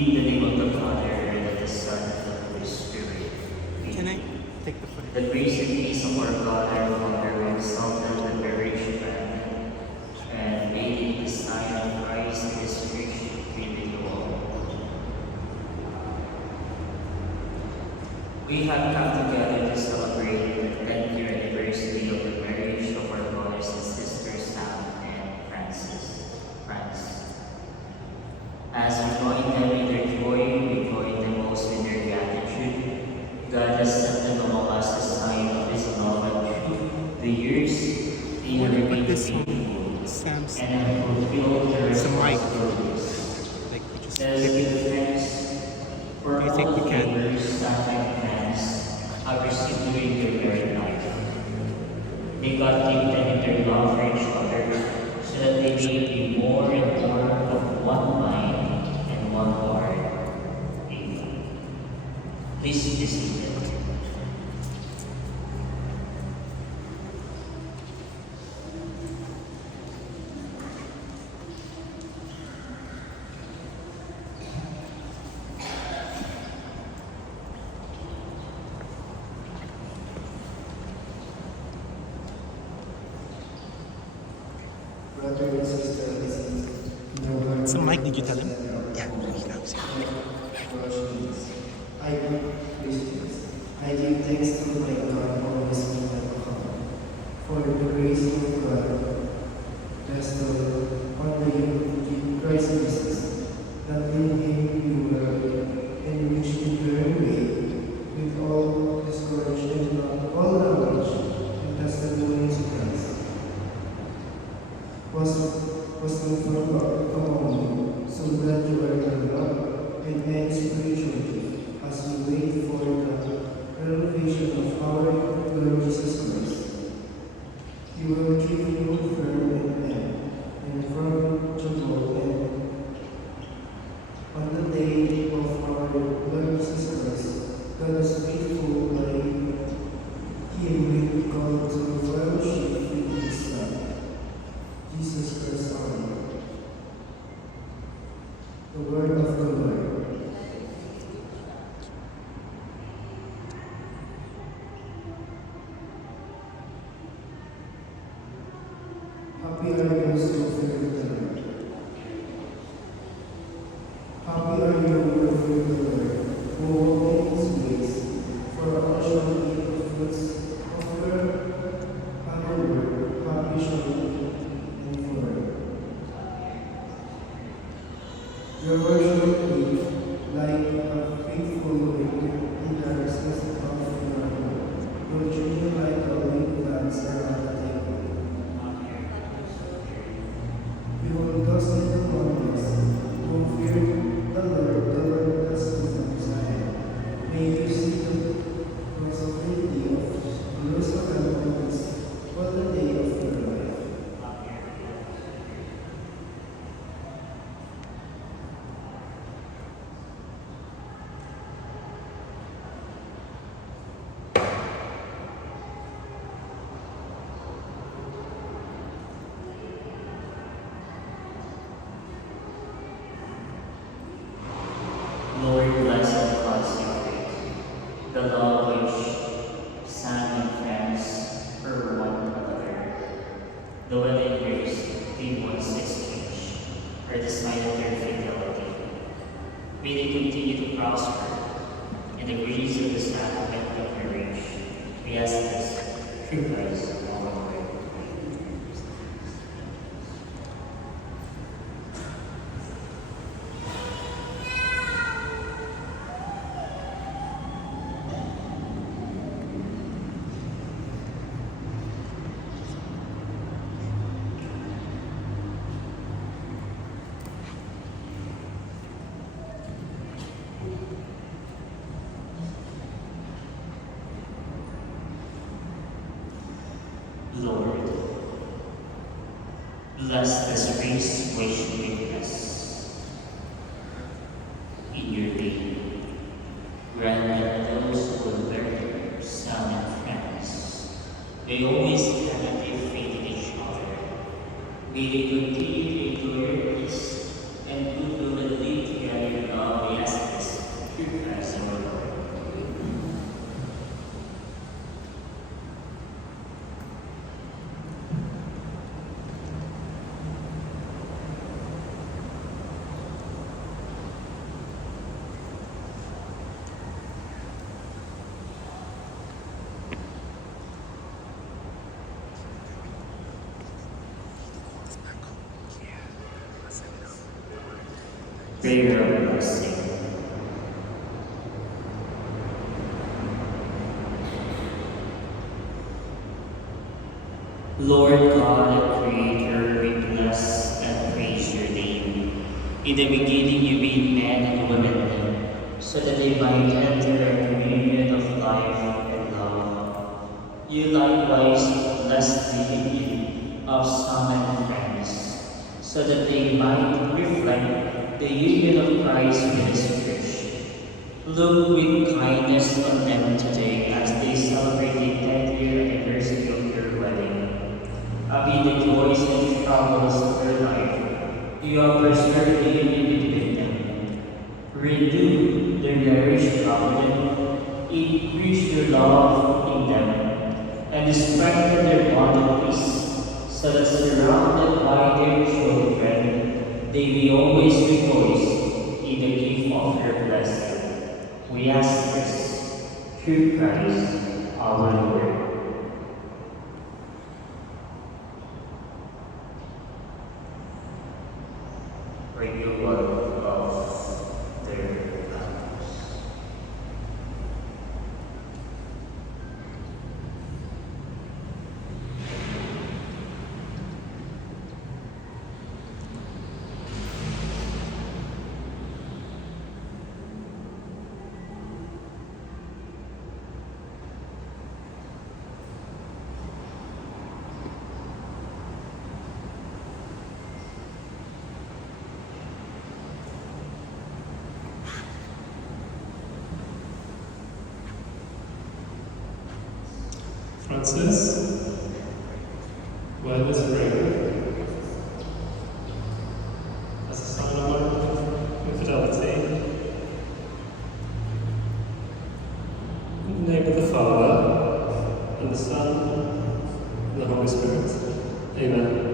In the name of the Father, and of the Son, and of the Holy Spirit. Can I Amen. take the phone? The grace and peace of our God our Father will exalt the marriage family, and may it the sign of Christ in His church be with you all. We have come together to celebrate the 10th year anniversary of the marriage of our brothers and sisters Sam and Francis. As we join them in their joy, we join them also in their gratitude. God has set them among us a sign of His love and truth. The years they have Put remained this faithful on Sam's and have fulfilled their It's a mic. responsibilities. like we just Let us clip give it. thanks for Do you think all we the can? favors staff and friends have received during their married life. May God keep them in their love for each other so that they may be more and more of one mind and one heart. Amen. Please be seated. Brother and sister, listen. No one It's a mic, did you tell him? understands Yeah, he knows. Colossians. I Christians, I give thanks to my God always when I come, for the grace of God bestowed on the Christ Jesus, that in Him you were, in which you were made, with all discourage and all knowledge and testimony to Christ. Was confirmed among you, so that you are developed in any spiritual gift, as you wait for the revelation of our Lord Jesus Christ. He will keep you firm in them, and firm to go and on the day of our Lord Jesus Christ, God is faithful by Him will call to fellowship with His Son, Jesus Christ our Lord. The word of the Lord. Happy are those who fear the Lord. Happy are you who fear the Lord, who walk in His ways, for all shall eat the fruits of your handiwork. Happy shall you be forever. Your word shall be like a faithful ring in the recess of your heart. Your children like a winged plants around the table. We will toss in the mountains, who fear the Lord does wisdom Zion. May you see the possibility of Jerusalem moments for the day of your life. Lord, bless and consecrate the love which Sam and friends for one another. The wedding years they once exchanged are the sign of their fidelity. May they continue to prosper in the grace of the sacrament of marriage. We ask this through Christ our Lord. Lord, bless this race which you witness in your name. Grant that those who will learn Sam and friends may always have a deep faith in each other. May they continue to endure peace and good will and live together in love Prayer of blessing. Lord God, Creator, we bless and praise your name. In the beginning you made men and women, so that they might enter a communion of life and love. You likewise blessed the union of some and friends, so that they might reflect the union of Christ with his church. Look with kindness on them today as they celebrate the 10th year anniversary of their wedding. Amid the joys and troubles of their life, you have preserved the union between them. Renew their marriage covenant, increase your love in them, and strengthen their bond of peace, so that surrounded by their children, they may always rejoice in the gift of your blessing. We ask this through Christ our Lord. Renewal of their vows. Francis, while this ring, as a sign of our infidelity, in the name of the Father, and the Son, and the Holy Spirit. Amen.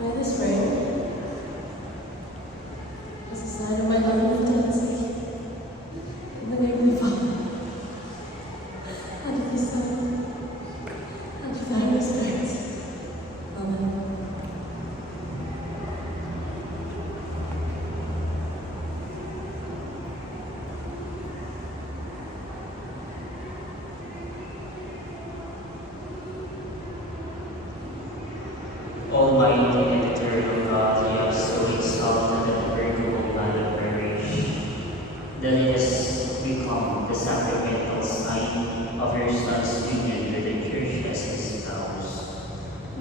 By this ring, as a sign of my love and intimacy, in the name of the Father, and of the Son, and of the Holy Spirit. Amen. Almighty and eternal God, you have so exalted and purgable blood of marriage, that it has become the sacramental sign of your Son's union with the Church as his spouse.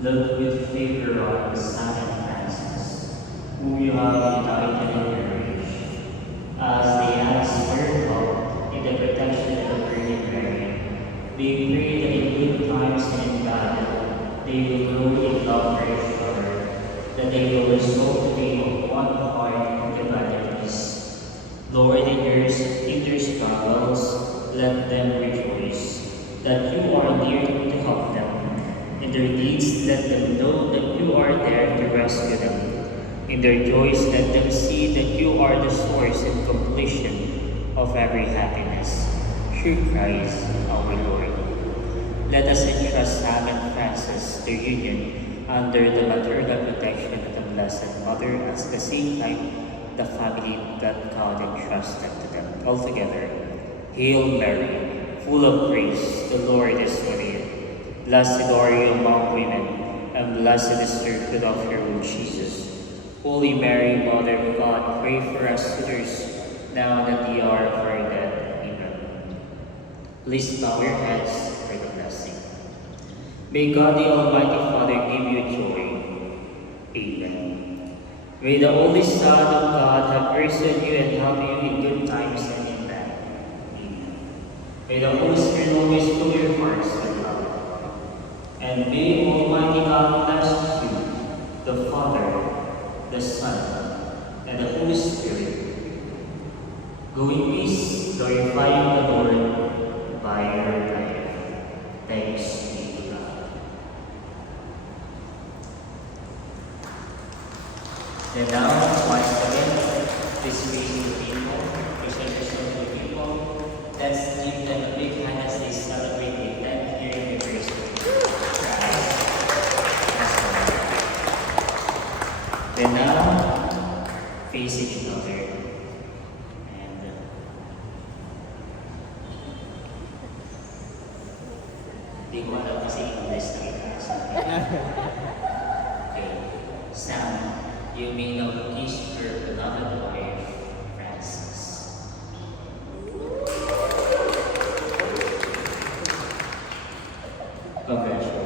Look with favor on St. Francis, whom you have united in marriage, as they ask their help in the protection of the Virgin Mary. We pray that in good times and in bad, they will grow in love for each other, that they will resolve to be of one heart and divided peace. Lord, in their struggles, let them rejoice, that you are near to help them. In their needs, let them know that you are there to rescue them. In their joys, let them see that you are the source and completion of every happiness. Through Christ our Lord. Let us entrust Sam and Francis, their union, under the maternal protection of the Blessed Mother, at the same time the family that God entrusted to them. Altogether, Hail Mary, full of grace, the Lord is with you. Blessed are you among women, and blessed is the fruit of your womb, Jesus. Holy Mary, Mother of God, pray for us sinners, now and at the hour of our death. Amen. Please bow your heads for the blessing. May God the Almighty Father give you joy. Amen. May the Holy Son of God have mercy on you and help you in good times and in bad. Amen. May the Holy Spirit always fill your hearts with love. And may Almighty God bless you, the Father, the Son, and the Holy Spirit. Go in peace, glorifying the Lord by your life. Thanks be to God. Then now, once again, please face the people, present yourself to the people. Let's give them a big hand as they celebrate the 10th year anniversary. Then now, face each other. And di ko alam kasi English na ito. Okay. Sam, you may now kiss your beloved wife, Frances. Congratulations.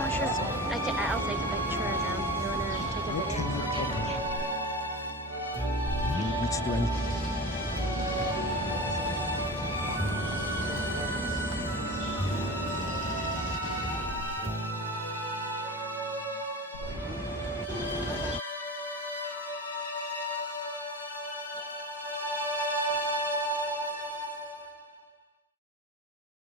Oh, sure. I'll take a picture now. You wanna take a video? Okay. Need me to do anything?